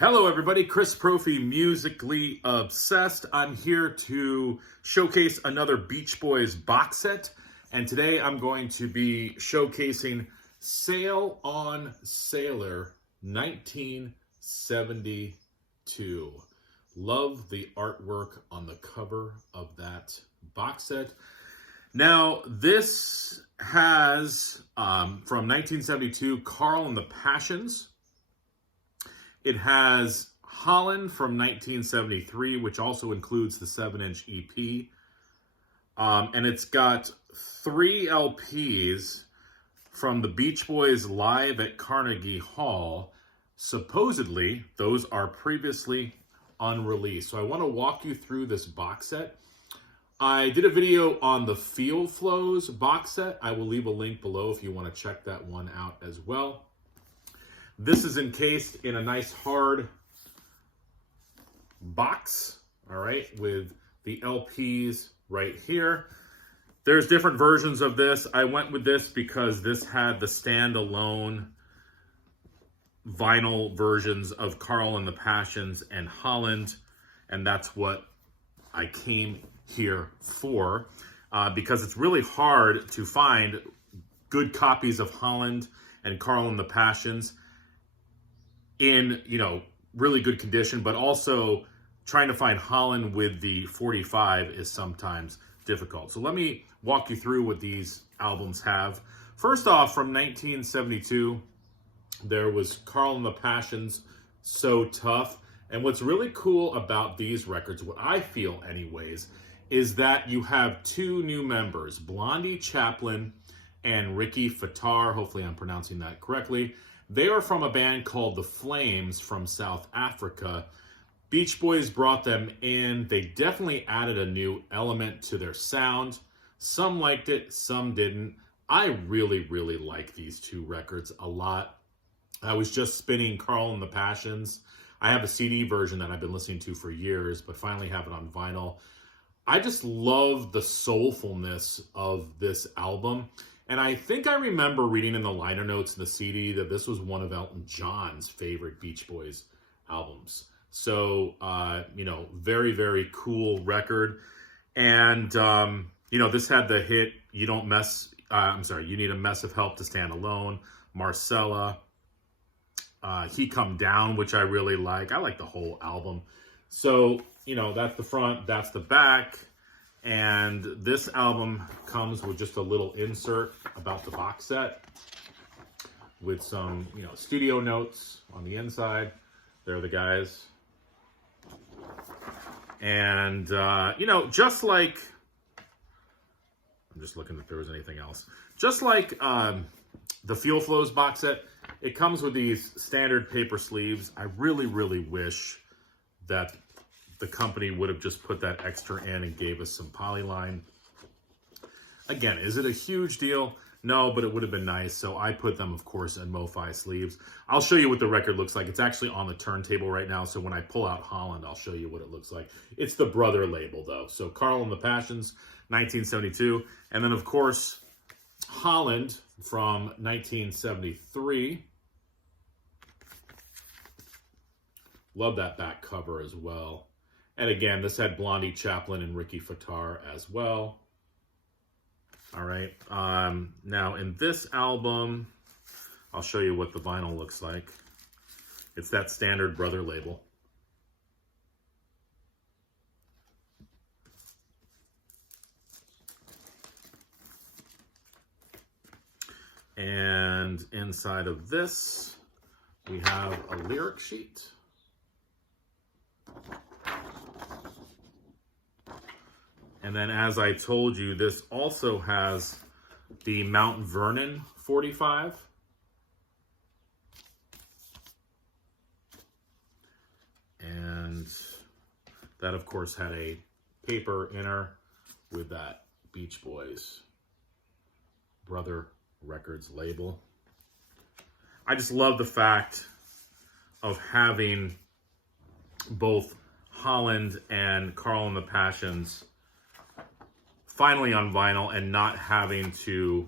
Hello everybody, Chris Profi, Musically Obsessed. I'm here to showcase another Beach Boys box set, and today I'm going to be showcasing Sail on Sailor 1972. Love the artwork on the cover of that box set. Now, this has, from 1972, Carl and the Passions. It has Holland from 1973, which also includes the 7-inch EP. And it's got 3 LPs from the Beach Boys live at Carnegie Hall. Supposedly, those are previously unreleased. So I want to walk you through this box set. I did a video on the Feel Flows box set. I will leave a link below if you want to check that one out as well. This is encased in a nice hard box, all right, with the LPs right here. There's different versions of this. I went with this because this had the standalone vinyl versions of Carl and the Passions and Holland, and that's what I came here for, because it's really hard to find good copies of Holland and Carl and the Passions in, really good condition, but also trying to find Holland with the 45 is sometimes difficult. So let me walk you through what these albums have. First off, from 1972, there was Carl and the Passions, So Tough. And what's really cool about these records, what I feel anyways, is that you have 2 new members, Blondie Chaplin and Ricky Fattar. Hopefully I'm pronouncing that correctly. They are from a band called The Flames from South Africa. Beach Boys brought them in. They definitely added a new element to their sound. Some liked it, some didn't. I really, really like these 2 records a lot. I was just spinning Carl and the Passions. I have a CD version that I've been listening to for years, but finally have it on vinyl. I just love the soulfulness of this album. And I think I remember reading in the liner notes in the CD that this was one of Elton John's favorite Beach Boys albums. So, very, very cool record. And, this had the hit, You Need a Mess of Help to Stand Alone, Marcella, He Come Down, which I really like. I like the whole album. So, that's the front, that's the back. And this album comes with just a little insert about the box set with some, studio notes on the inside. There are the guys. And, just like, I'm just looking if there was anything else. Just like the Feel Flows box set, it comes with these standard paper sleeves. I really, really wish that the company would have just put that extra in and gave us some polyline. Again, is it a huge deal? No, but it would have been nice. So I put them, of course, in MoFi sleeves. I'll show you what the record looks like. It's actually on the turntable right now. So when I pull out Holland, I'll show you what it looks like. It's the Brother label, though. So Carl and the Passions, 1972. And then, of course, Holland from 1973. Love that back cover as well. And again, this had Blondie Chaplin and Ricky Fattar as well. All right. Now, in this album, I'll show you what the vinyl looks like. It's that standard Brother label. And inside of this, we have a lyric sheet. And then, as I told you, this also has the Mount Vernon 45. And that, of course, had a paper inner with that Beach Boys Brother Records label. I just love the fact of having both Holland and Carl and the Passions finally on vinyl and not having to,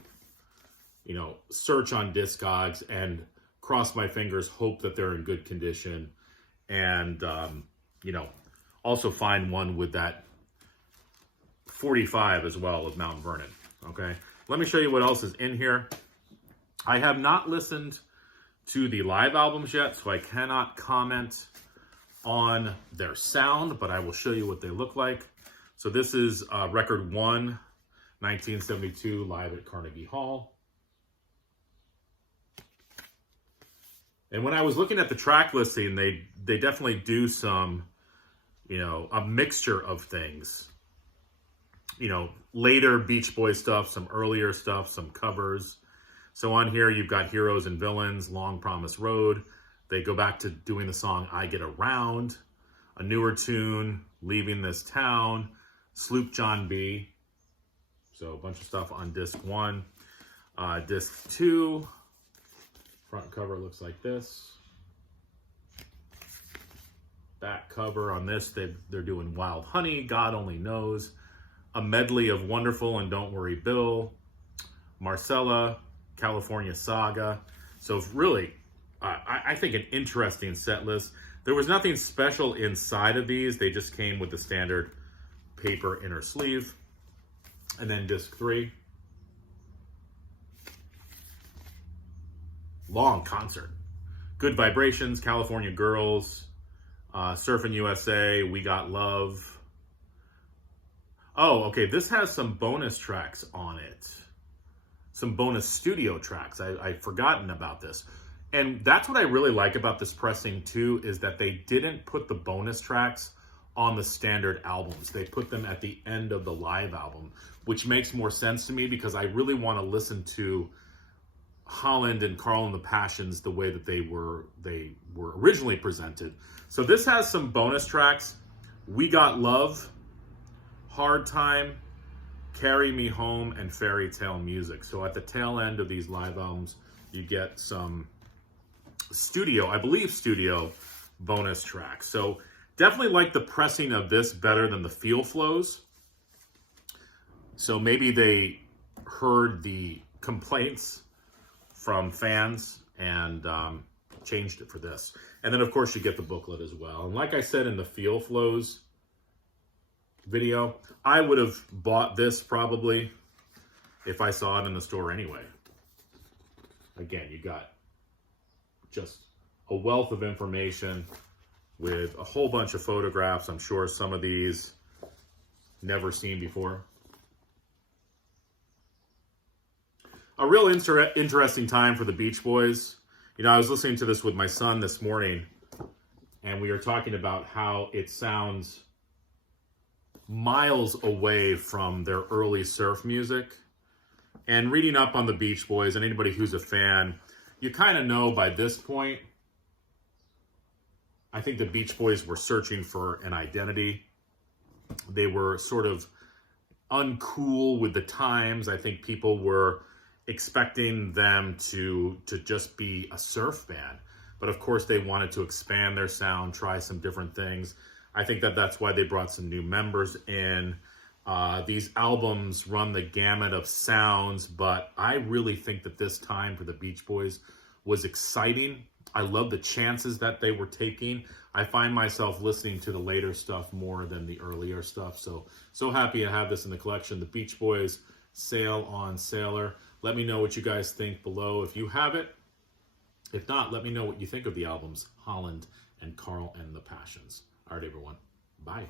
search on Discogs and cross my fingers, hope that they're in good condition, and, you know, also find one with that 45 as well of Mount Vernon, okay? Let me show you what else is in here. I have not listened to the live albums yet, so I cannot comment on their sound, but I will show you what they look like. So this is record 1, 1972, live at Carnegie Hall. And when I was looking at the track listing, they definitely do some, you know, a mixture of things. You know, later Beach Boys stuff, some earlier stuff, some covers. So on here, you've got Heroes and Villains, Long Promised Road. They go back to doing the song I Get Around, a newer tune, Leaving This Town, Sloop John B. So a bunch of stuff on disc 1. Disc 2, front cover looks like this. Back cover on this, they're doing Wild Honey, God Only Knows, a medley of Wonderful and Don't Worry Bill, Marcella, California Saga. So really, I think an interesting set list. There was nothing special inside of these. They just came with the standard paper inner sleeve. And then disc 3. Long concert. Good Vibrations, California Girls, Surfing USA, We Got Love. Oh, okay, this has some bonus tracks on it. Some bonus studio tracks. I'd forgotten about this. And that's what I really like about this pressing too, is that they didn't put the bonus tracks on the standard albums. They put them at the end of the live album, which makes more sense to me because I really want to listen to Holland and Carl and the Passions the way that they were originally presented. So this has some bonus tracks. We Got Love, Hard Time, Carry Me Home, and Fairy Tale Music. So at the tail end of these live albums, you get some studio, I believe studio bonus tracks. So definitely like the pressing of this better than the Feel Flows. So maybe they heard the complaints from fans and changed it for this. And then of course you get the booklet as well. And like I said in the Feel Flows video, I would have bought this probably if I saw it in the store anyway. Again, you got just a wealth of information with a whole bunch of photographs. I'm sure some of these never seen before. A real interesting time for the Beach Boys. You know, I was listening to this with my son this morning, and we were talking about how it sounds miles away from their early surf music. And reading up on the Beach Boys, and anybody who's a fan, you kind of know by this point, I think the Beach Boys were searching for an identity. They were sort of uncool with the times. I think people were expecting them to just be a surf band. But of course they wanted to expand their sound, try some different things. I think that's why they brought some new members in. These albums run the gamut of sounds, but I really think that this time for the Beach Boys was exciting. I love the chances that they were taking. I find myself listening to the later stuff more than the earlier stuff. So happy to have this in the collection. The Beach Boys, Sail on Sailor. Let me know what you guys think below if you have it. If not, let me know what you think of the albums Holland and Carl and the Passions. All right, everyone. Bye.